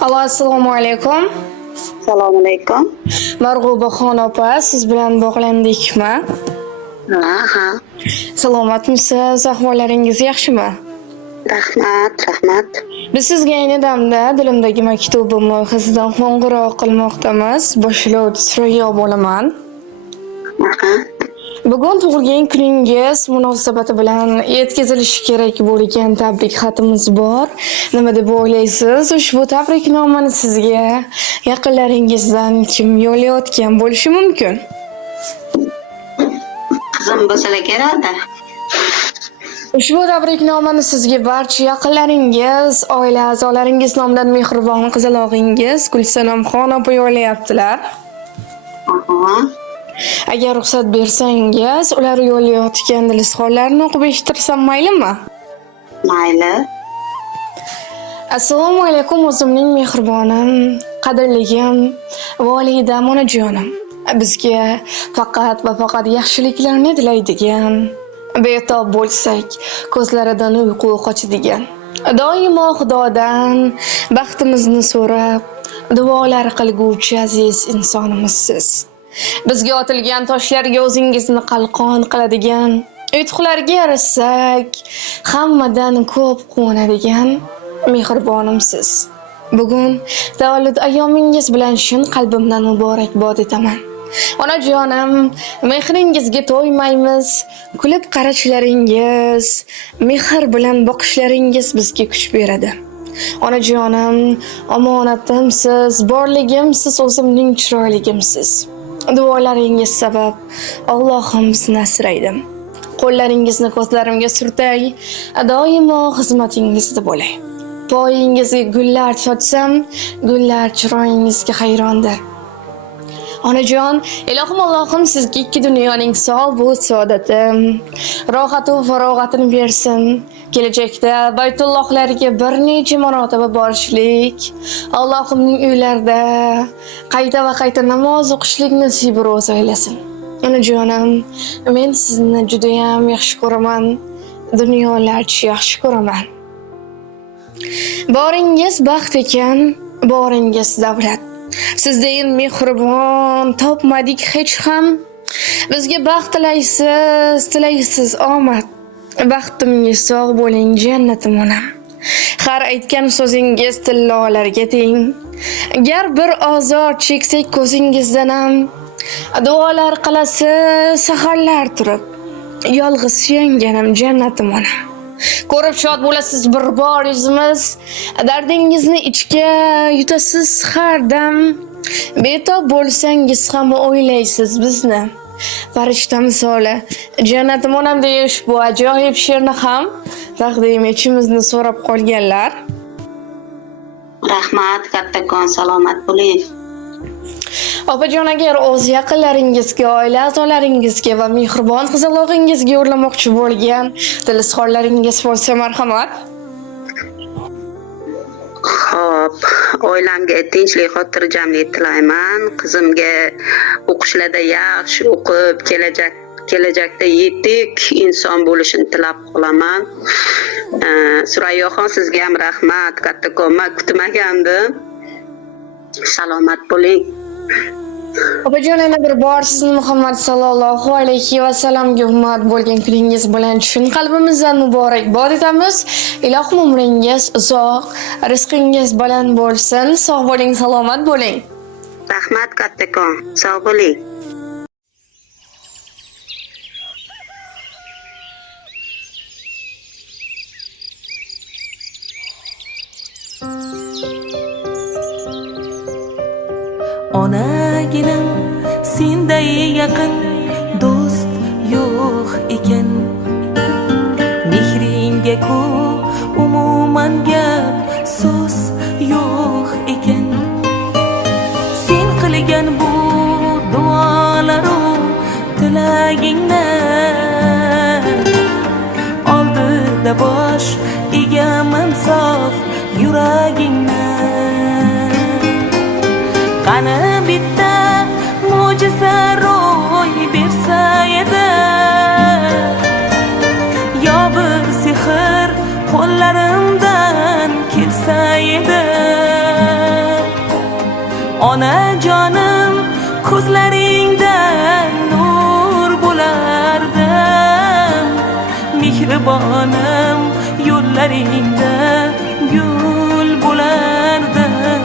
Alo, assalomu alaykum. Assalomu alaykum. Marg'ubaxon opa, siz bilan bog'landikmi? Ha. Salomatmisiz? Ahvollaringiz yaxshimi? Rahmat. Biz sizga ayni damda dilimdagi maktubim loyihasidan qo'ng'iroq qilmoqdamiz. Boshlovchi Surayyo bo'laman. Aha. Bugun tug'ilgan kuningiz munosabati bilan yetkazilishi kerak bo'lgan tabrik xatimiz bor. Nima deb o'ylaysiz? Ushbu tabriknomani sizga yaqinlaringizdan kim yo'llayotgan bo'lishi mumkin? Qizim bo'lsa kerak-da. Ushbu tabriknomani sizga barcha yaqinlaringiz, oila a'zolaringiz nomidan mehribon qizalog'ingiz Gulsanamxon opa yo'llayaptilar. Aha. Agar ruxsat bersangiz, ular yo'llayotgan dilizxonlarni o'qib eshittirsam maylimi? Mayli. Assalomu alaykum, o'zimning mehribonim, qadrligim, volidam, onajonim. Bizga faqat va faqat yaxshiliklarni tilaydigan, betob bo'lsak, ko'zlaridan uyqu qochadigan, doimo Xudodan baxtimizni so'rab, duolar qilguvchi aziz insonimizsiz. Bizga otilgan toshlarga o'zingizni qalqon qiladigan, yutuqlarga erishsak, hammadan ko'p quvonadigan mehribonimsiz. Bugun tavallud ayyomingiz bilan shin qalbimdan muborakbod etaman. Onajonim, mehringizga to'ymaymiz. Kulib qarashlaringiz, mehr bilan boqishlaringiz bizga kuch beradi. Onajonim, omonatimsiz, borligimsiz, o'zimning chiroyligimsiz. Duolaringiz sabab Allohim bizni asraydi. Qo'llaringizni ko'zlarimga surtay, doimo xizmatingizda bo'lay. Poyingizga gullar sochsam, gullar chiroyingizga hayrondir. Onajon, ilohim Allohim sizga ikki dunyoning sog' va saodati, rohat va farog'atini bersin. Kelajakda Baytullohlarga bir necha marotaba borishlik, Allohimning uylarida qayta va qayta namoz o'qishlik nasib ro'z aylasin. Onajonim, men sizni juda ham yaxshi ko'raman, dunyolarcha yaxshi ko'raman. Boringiz baxt ekan, boringiz davlat. Sizdayin mehribon topmadik hech ham. Bizga baxt tilaysiz omad. Baxtimga sog' bo'ling jannatim onam. Har aytgan so'zingiz tillolarga teng. Gar bir ozor cheksak ko'zingizdan ham, duolar qilasiz saharlar turib. Yolg'iz suyanganim jannatim onam. Ko'rib shod bo'lasiz bir bor yuzimiz, dardingizni ichga yutasiz har dam. Betob bo'lsangiz ham o'ylaysiz bizni. Farishta misoli jannatim onam deya ushbu ajoyib she'rni ham taqdim etishimizni so'rab qolganlar. Rahmat, kattakon, salomat bo'ling. Opajon, agar o'z yaqinlaringizga, oila a'zolaringizga va mehribon qizalog'ingizga yo'llamoqchi bo'lgan dilizxonlaringiz bo'lsa marhamat. Xo'p, oilamga tinchlik, xotirjamlik tilayman. Qizimga o'qishlarda yaxshi o'qib, kelajakda yetuk inson bo'lishini tilab qolaman. Surayyoxon, sizga ham rahmat, kattakon, men kutmagandim. Salomat bo'ling. Opajon, yana bir bor sizni Muhammad sallallohu alayhi va sallamga hurmat bo'lgan kuningiz bilan chin qalbimizdan muborakbod etamiz. Ilohim umringiz uzoq, rizqingiz baland bo'lsin. Sog' bo'ling, salomat bo'ling. Rahmat, kattakon, sog' bo'ling. Onaginam, senday yaqin do'st yo'q ekan. Mehringga ku umuman gap so'z yo'q ekan. Sen qilgan bu duolaru tilagingdan oldida bosh egaman sof yuragingdan. Qani bitta mo'jiza ro'y bersa edi, yo bir sehr qo'llarimdan kelsa edi. onajonim ko'zlaringdan nur bo'lardim, mehribonim yo'llaringda gul bo'lardim.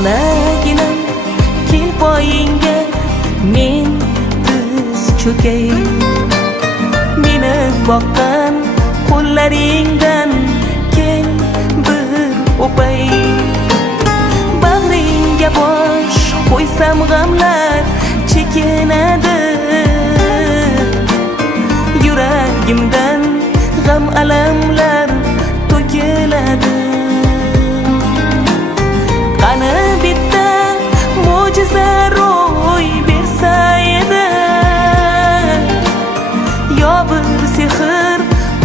Onaginam kel poyingga men tiz cho'kay, meni boqqan qo'llaringdan kel bir o'pay. Bag'ringga bosh qo'ysam g'amlar chekinadi, yuragimdan g'am alamlar to'kiladi. Qani bitta mo'jiza ro'y bersa edi, yo bir sehr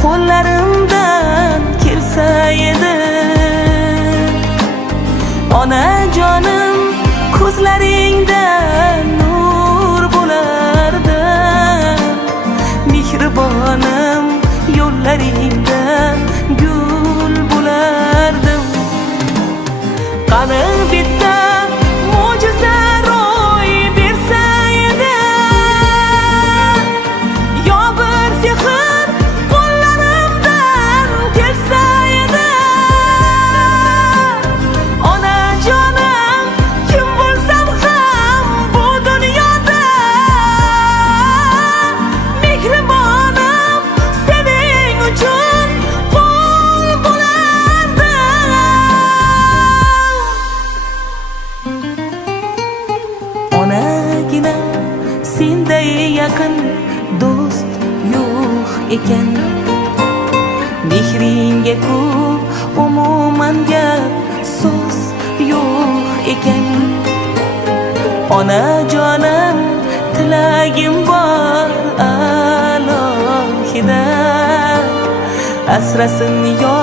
qo'llarimdan kelsa edi. Onajonim ko'zlaringdan nur bo'lardim, mehribonim yo'llaringda gul bo'lardim. Qani bitta mo'jiza ro'y bersa edi, yo bir sehr qo'llarimdan kelsa edi. Onajonim kim bo'lsam ham bu dunyoda, mehribonim sening uchun qul bo'lardim. Onagina senday yaqin do'st yo'q ekan, mehringga ku umuman gap so'z yo'q ekan. Onajonim tilagim bor alohida, asrasin yo